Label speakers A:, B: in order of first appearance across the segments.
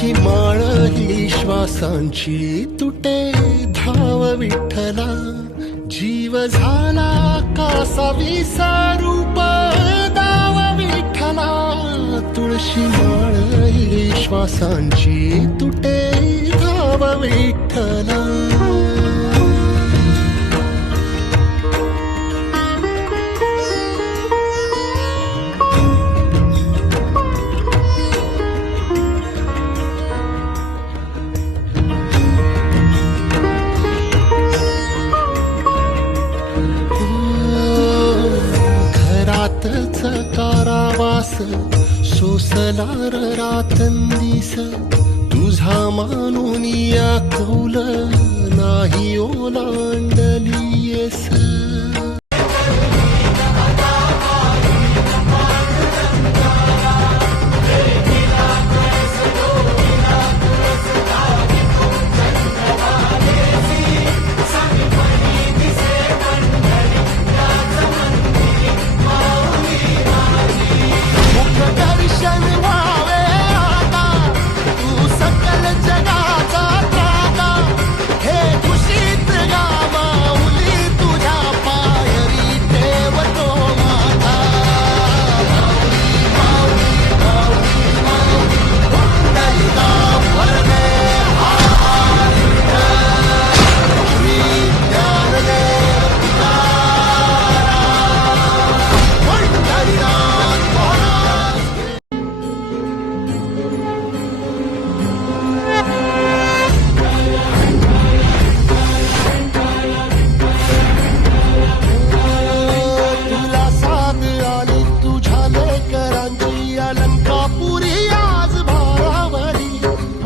A: अशी माळ ही श्वासांची तुटे धाव विठ्ठला. जीव झाला कासा रूप दाव विठ्ठला. तुळशी माळ ही श्वासांची तुटे धाव विठ्ठला. वास कारावास सोसलार रातंदीस तुझा मानुनिया कौल नाही ओलांडलीयस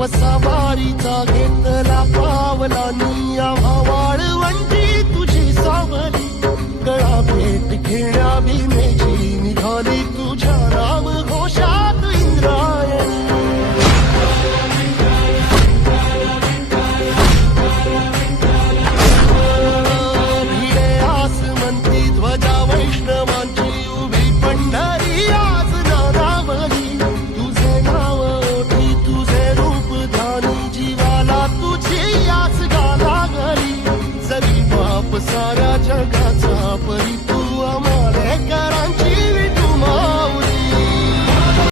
A: बसा बारीचा घेतला पावलानी आवा बाप साऱ्या जगाचा परी तू आम्हाला